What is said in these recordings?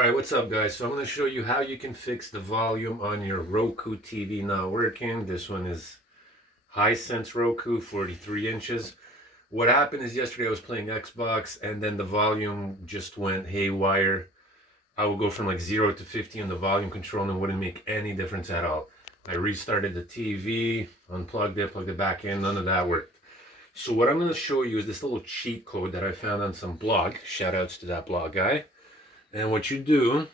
Alright, what's up guys? So I'm going to show you how you can fix the volume on your Roku TV not working. This one is Hisense Roku, 43 inches. What happened is yesterday I was playing Xbox and then the volume just went haywire. I would go from like 0 to 50 on the volume control and it wouldn't make any difference at all. I restarted the TV, unplugged it, plugged it back in, none of that worked. So what I'm going to show you is this little cheat code that I found on some blog. Shoutouts to that blog guy. And what you do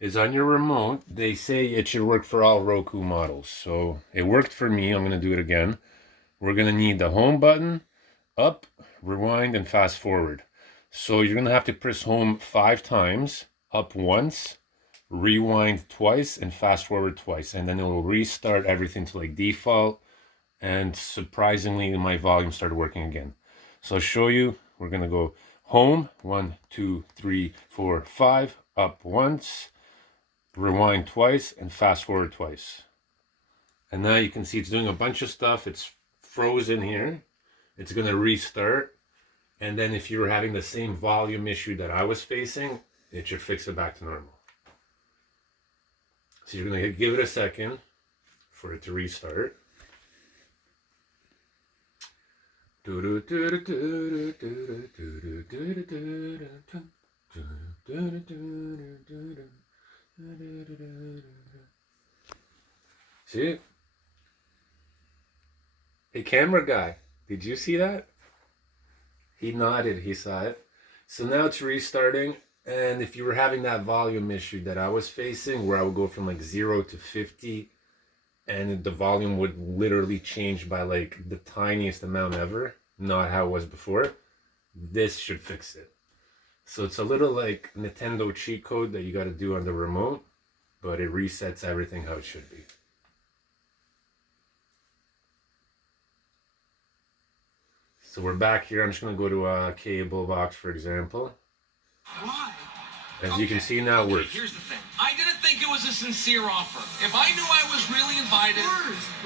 is on your remote, they say it should work for all Roku models. So it worked for me. I'm going to do it again. We're going to need the home button, up, rewind, and fast forward. So you're going to have to press home 5 times, up once, rewind twice, and fast forward twice. And then it will restart everything to like default. And surprisingly, my volume started working again. So I'll show you. We're going to go home, 1, 2, 3, 4, 5, up once, rewind twice, and fast forward twice. And now you can see it's doing a bunch of stuff. It's frozen here. It's going to restart. And then if you're having the same volume issue that I was facing, it should fix it back to normal. So you're going to give it a second for it to restart. See? Hey, camera guy, did you see that? He nodded, he saw it. So now it's restarting, and if you were having that volume issue that I was facing, where I would go from like 0 to 50, and the volume would literally change by like the tiniest amount ever, not how it was before, this should fix it. So it's a little like Nintendo cheat code that you got to do on the remote, but it resets everything how it should be. So we're back here. I'm just going to go to a cable box, for example. Why? As you can see now, it works. Here's the thing. I didn't think it was a sincere offer. If I knew I was really invited,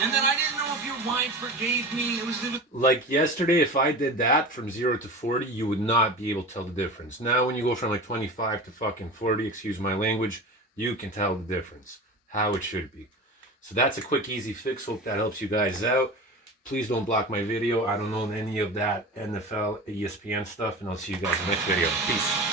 and then I didn't know if your wife forgave me, it was like yesterday, if I did that from 0 to 40, you would not be able to tell the difference. Now, when you go from like 25 to fucking 40, excuse my language, you can tell the difference, how it should be. So that's a quick, easy fix. Hope that helps you guys out. Please don't block my video. I don't own any of that NFL, ESPN stuff, and I'll see you guys in the next video. Peace.